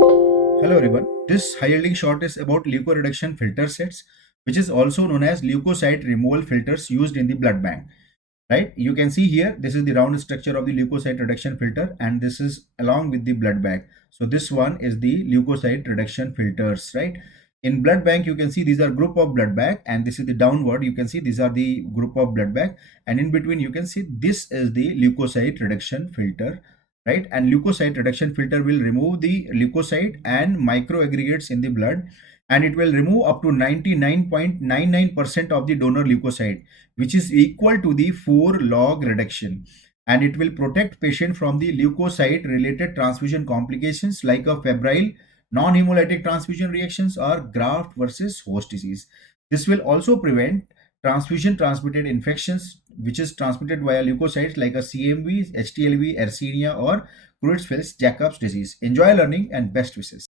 Hello everyone. This high-yielding short is about leukoreduction filter sets, which is also known as leukocyte removal filters used in the blood bank. Right? You can see here, this is the round structure of the leukocyte reduction filter, and this is along with the blood bank. So this one is the leukocyte reduction filters, right? In blood bank, you can see these are group of blood bank, and this is the downward. You can see these are the group of blood bank, and in between you can see this is the leukocyte reduction filter, right? And leukocyte reduction filter will remove the leukocyte and microaggregates in the blood, and it will remove up to 99.99% of the donor leukocyte, which is equal to the 4 log reduction, and it will protect patient from the leukocyte related transfusion complications like a febrile non-hemolytic transfusion reactions or graft versus host disease. This will also prevent transfusion transmitted infections which is transmitted via leukocytes like a CMV, HTLV, Yersinia or Creutzfeldt-Jacobs disease. Enjoy learning and best wishes.